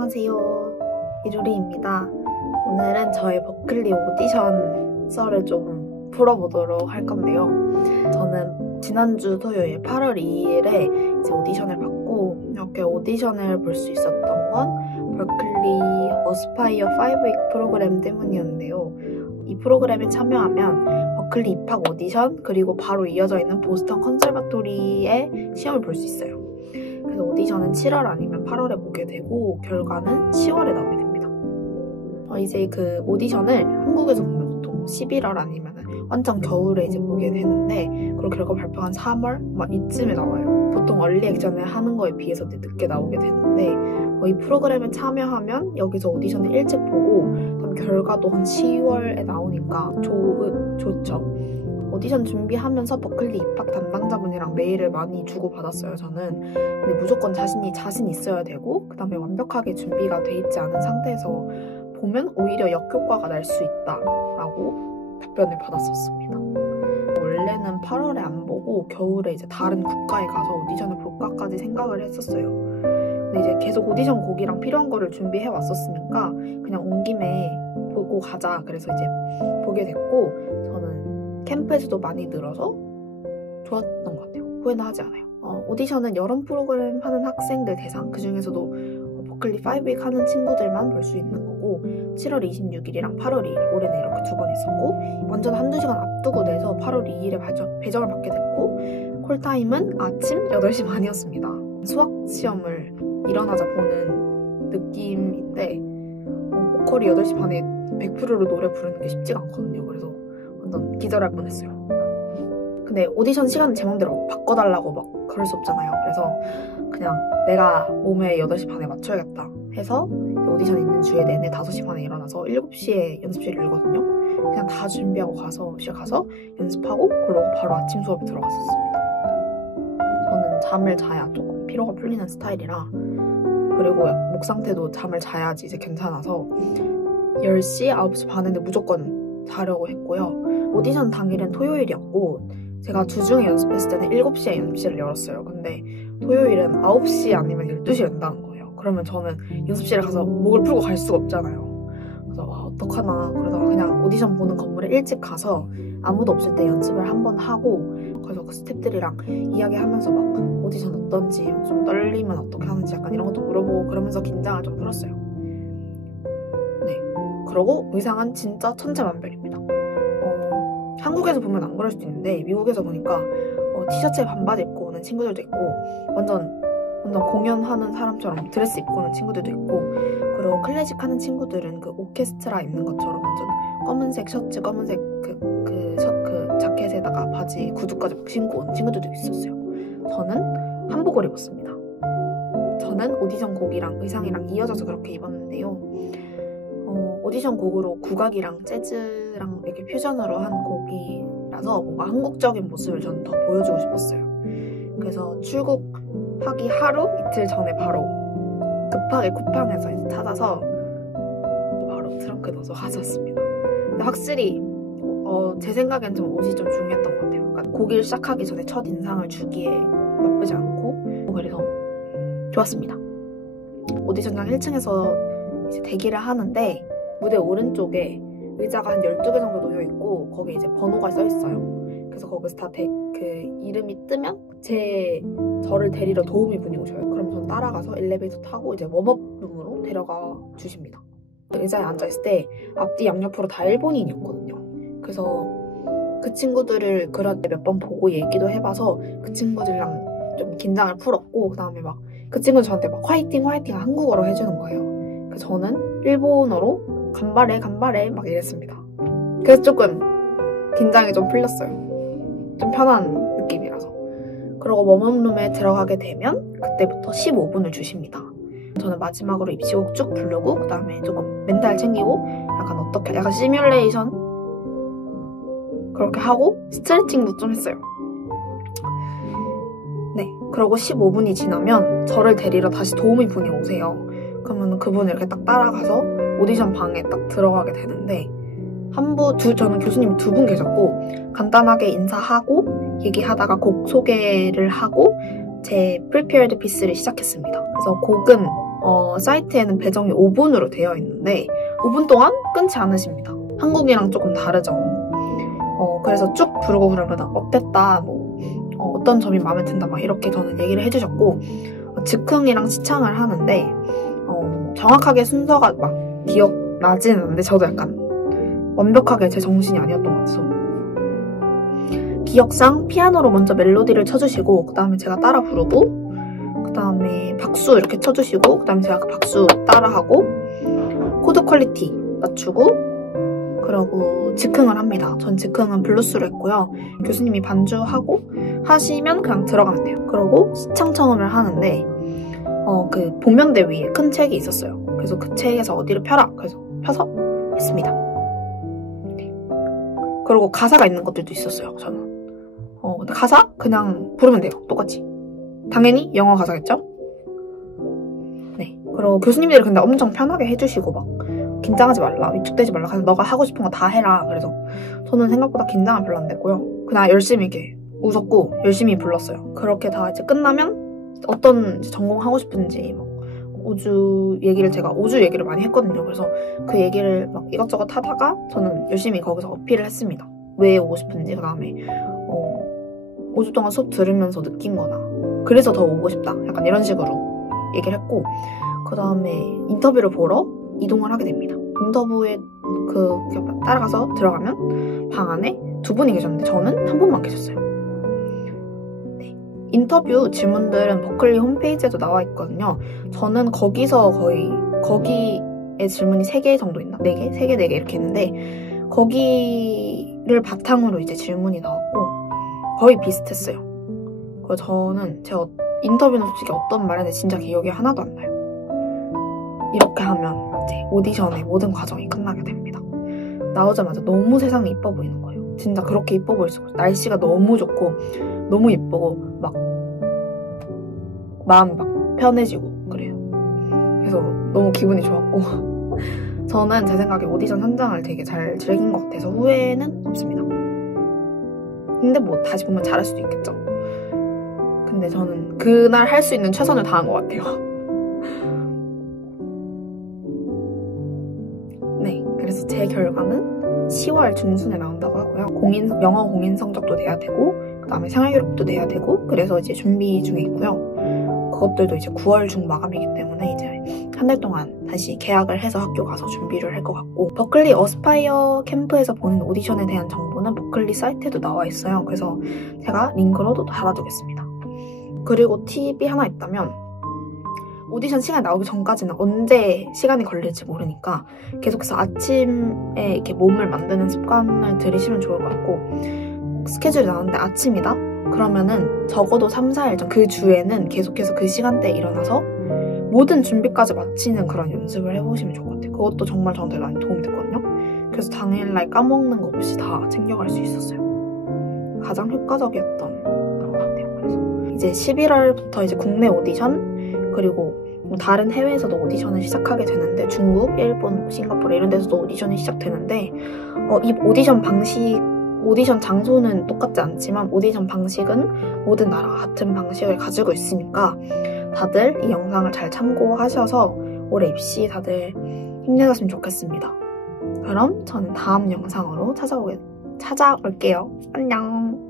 안녕하세요, 이루리입니다. 오늘은 저의 버클리 오디션 썰을 좀 풀어보도록 할 건데요. 저는 지난주 토요일 8월 2일에 이제 오디션을 받고 이렇게 오디션을 볼 수 있었던 건 버클리 어스파이어 5웨ek 프로그램 때문이었는데요. 이 프로그램에 참여하면 버클리 입학 오디션 그리고 바로 이어져 있는 보스턴 컨serva토ry의 시험을 볼 수 있어요. 그래서 오디션은 7월 아니면 8월에 보게 되고 결과는 10월에 나오게 됩니다. 이제 그 오디션을 한국에서 보면 보통 11월 아니면 완전 겨울에 이제 보게 되는데 그리고 결과 발표한 3월 막 이쯤에 나와요. 보통 얼리 액션을 하는 거에 비해서 늦게 나오게 되는데 이 프로그램에 참여하면 여기서 오디션을 일찍 보고 그다음 결과도 한 10월에 나오니까 좋죠. 오디션 준비하면서 버클리 입학 담당자분이랑 메일을 많이 주고받았어요, 저는. 근데 무조건 자신 있어야 되고 그 다음에 완벽하게 준비가 돼 있지 않은 상태에서 보면 오히려 역효과가 날 수 있다라고 답변을 받았었습니다. 원래는 8월에 안 보고 겨울에 이제 다른 국가에 가서 오디션을 볼까까지 생각을 했었어요. 근데 이제 계속 오디션 곡이랑 필요한 거를 준비해 왔었으니까 그냥 온 김에 보고 가자. 그래서 이제 보게 됐고 저는 캠프에서도 많이 늘어서 좋았던 것 같아요. 후회는 하지 않아요. 오디션은 여름 프로그램 하는 학생들 대상, 그 중에서도 버클리 5웨ek 하는 친구들만 볼 수 있는 거고 7월 26일이랑 8월 2일 올해는 이렇게 두 번 있었고 완전 한두 시간 앞두고 내서 8월 2일에 배정을 받게 됐고 콜타임은 아침 8시 반이었습니다. 수학 시험을 일어나자 보는 느낌인데 보컬이 8시 반에 100%로 노래 부르는 게 쉽지가 않거든요. 그래서 완전 기절할 뻔했어요. 근데 오디션 시간은 제 맘대로 바꿔달라고 막 그럴 수 없잖아요. 그래서 그냥 내가 몸에 8시 반에 맞춰야겠다 해서 오디션 있는 주에 내내 5시 반에 일어나서 7시에 연습실을 열거든요. 그냥 다 준비하고 연습실 가서 연습하고 그러고 바로 아침 수업에 들어갔었습니다. 저는 잠을 자야 조금 피로가 풀리는 스타일이라 그리고 목 상태도 잠을 자야지 이제 괜찮아서 10시, 9시 반에는 무조건 자려고 했고요. 오디션 당일은 토요일이었고 제가 주중에 연습했을 때는 7시에 연습실을 열었어요. 근데 토요일은 9시 아니면 12시에 연다는 거예요. 그러면 저는 연습실에 가서 목을 풀고 갈 수가 없잖아요. 그래서 어떡하나 그러다가 그냥 오디션 보는 건물에 일찍 가서 아무도 없을 때 연습을 한번 하고 그래서 그 스태프들이랑 이야기하면서 막 오디션 어떤지 좀 떨리면 어떻게 하는지 약간 이런 것도 물어보고 그러면서 긴장을 좀 풀었어요. 네, 그러고 의상은 진짜 천차만별입니다. 한국에서 보면 안 그럴 수도 있는데 미국에서 보니까 티셔츠에 반바지 입고 오는 친구들도 있고 완전 공연하는 사람처럼 드레스 입고 오는 친구들도 있고 그리고 클래식 하는 친구들은 그 오케스트라 입는 것처럼 완전 검은색 셔츠, 검은색 그 자켓에다가 바지, 구두까지 신고 온 친구들도 있었어요. 저는 한복을 입었습니다. 저는 오디션 곡이랑 의상이랑 이어져서 그렇게 입었는데요. 오디션 곡으로 국악이랑 재즈랑 이렇게 퓨전으로 한 곡이라서 뭔가 한국적인 모습을 저는 더 보여주고 싶었어요. 그래서 출국하기 하루 이틀 전에 바로 급하게 쿠팡에서 이제 찾아서 바로 트렁크에 넣어서 가져왔습니다. 근데 확실히 제 생각엔 좀 옷이 좀 중요했던 것 같아요. 그러니까 곡을 시작하기 전에 첫 인상을 주기에 나쁘지 않고 그래서 좋았습니다. 오디션장 1층에서 이제 대기를 하는데 무대 오른쪽에 의자가 한 12개 정도 놓여있고 거기에 이제 번호가 써있어요. 그래서 거기서 다 그 이름이 뜨면 저를 데리러 도우미 분이 오셔요. 그럼 전 따라가서 엘리베이터 타고 이제 웜업룸으로 데려가 주십니다. 의자에 앉아있을 때 앞뒤 양옆으로 다 일본인이었거든요. 그래서 그 친구들을 그럴 때 몇 번 보고 얘기도 해봐서 그 친구들이랑 좀 긴장을 풀었고 그 다음에 막 그 친구들 저한테 막 화이팅 한국어로 해주는 거예요. 그래서 저는 일본어로 간발에 막 이랬습니다. 그래서 조금 긴장이 좀 풀렸어요. 좀 편한 느낌이라서. 그리고 웜업룸에 들어가게 되면 그때부터 15분을 주십니다. 저는 마지막으로 입시곡 쭉 부르고 그 다음에 조금 멘탈 챙기고 약간 시뮬레이션 그렇게 하고 스트레칭도 좀 했어요. 네, 그러고 15분이 지나면 저를 데리러 다시 도우미 분이 오세요. 그러면 그분을 이렇게 딱 따라가서 오디션 방에 딱 들어가게 되는데 저는 교수님이 2분 계셨고 간단하게 인사하고 얘기하다가 곡 소개를 하고 제 prepared piece를 시작했습니다. 그래서 곡은 사이트에는 배정이 5분으로 되어 있는데 5분 동안 끊지 않으십니다. 한국이랑 조금 다르죠. 그래서 쭉 부르고 그러면 어땠다, 어떤 점이 마음에 든다 막 이렇게 저는 얘기를 해주셨고 즉흥이랑 시창을 하는데 정확하게 순서가 막 기억나지는 않는데 저도 약간 완벽하게 제 정신이 아니었던 것 같아서 기억상 피아노로 먼저 멜로디를 쳐주시고 그 다음에 제가 따라 부르고 그 다음에 박수 이렇게 쳐주시고 그 다음에 제가 그 박수 따라하고 코드 퀄리티 맞추고 그러고 즉흥을 합니다. 전 즉흥은 블루스로 했고요. 교수님이 반주하고 하시면 그냥 들어가면 돼요. 그러고 시창 처음을 하는데 그 복면대 위에 큰 책이 있었어요. 그래서 그 책에서 어디를 펴라. 그래서 펴서 했습니다. 네. 그리고 가사가 있는 것들도 있었어요. 저는. 근데 가사 그냥 부르면 돼요. 똑같이. 당연히 영어 가사겠죠? 네. 그리고 교수님들이 근데 엄청 편하게 해주시고 막 긴장하지 말라, 위축되지 말라. 그래서 너가 하고 싶은 거 다 해라. 그래서 저는 생각보다 긴장은 별로 안 됐고요. 그냥 열심히 이렇게 웃었고 열심히 불렀어요. 그렇게 다 이제 끝나면 어떤 전공하고 싶은지 막 우주 얘기를 많이 했거든요. 그래서 그 얘기를 막 이것저것 하다가 저는 열심히 거기서 어필을 했습니다. 왜 오고 싶은지, 그 다음에 5주 동안 수업 들으면서 느낀 거나 그래서 더 오고 싶다. 약간 이런 식으로 얘기를 했고 그 다음에 인터뷰를 보러 이동을 하게 됩니다. 인터뷰에 따라가서 들어가면 방 안에 2분이 계셨는데 저는 한 분만 계셨어요. 네. 인터뷰 질문들은 버클리 홈페이지에도 나와 있거든요. 저는 거기서 거기에 질문이 3개 정도 있나? 4개? 3개, 4개 이렇게 있는데 거기를 바탕으로 이제 질문이 나왔고 거의 비슷했어요. 그래서 저는 제 인터뷰는 솔직히 어떤 말인지 진짜 기억이 하나도 안 나요. 이렇게 하면 이제 오디션의 모든 과정이 끝나게 됩니다. 나오자마자 너무 세상이 이뻐 보이는 거예요. 진짜 그렇게 이뻐 보일 수가 없어요. 날씨가 너무 좋고 너무 이쁘고 막 마음이 막 편해지고 그래요. 그래서 너무 기분이 좋았고 저는 제 생각에 오디션 현장을 되게 잘 즐긴 것 같아서 후회는 없습니다. 근데 다시 보면 잘할 수도 있겠죠. 근데 저는 그날 할 수 있는 최선을 다한 것 같아요. 네, 그래서 제 결과는 10월 중순에 나온다고 하고요. 영어 공인 성적도 내야 되고 그 다음에 생활기록도 내야 되고 그래서 이제 준비 중에 있고요. 그것들도 이제 9월 중 마감이기 때문에 이제 한 달 동안 다시 계약을 해서 학교 가서 준비를 할 것 같고 버클리 어스파이어 캠프에서 보는 오디션에 대한 정보는 버클리 사이트에도 나와 있어요. 그래서 제가 링크로도 달아두겠습니다. 그리고 팁이 하나 있다면 오디션 시간이 나오기 전까지는 언제 시간이 걸릴지 모르니까 계속해서 아침에 이렇게 몸을 만드는 습관을 들이시면 좋을 것 같고 스케줄이 나왔는데 아침이다? 그러면은 적어도 3, 4일 전 그 주에는 계속해서 그 시간대에 일어나서 모든 준비까지 마치는 그런 연습을 해보시면 좋을 것 같아요. 그것도 정말 저한테 많이 도움이 됐거든요. 그래서 당일날 까먹는 거 없이 다 챙겨갈 수 있었어요. 가장 효과적이었던 것 같아요. 그래서 이제 11월부터 이제 국내 오디션 그리고 다른 해외에서도 오디션을 시작하게 되는데 중국, 일본, 싱가포르 이런 데서도 오디션이 시작되는데 이 오디션 장소는 똑같지 않지만 오디션 방식은 모든 나라가 같은 방식을 가지고 있으니까 다들 이 영상을 잘 참고하셔서 올해 입시 다들 힘내셨으면 좋겠습니다. 그럼 저는 다음 영상으로 찾아올게요. 안녕!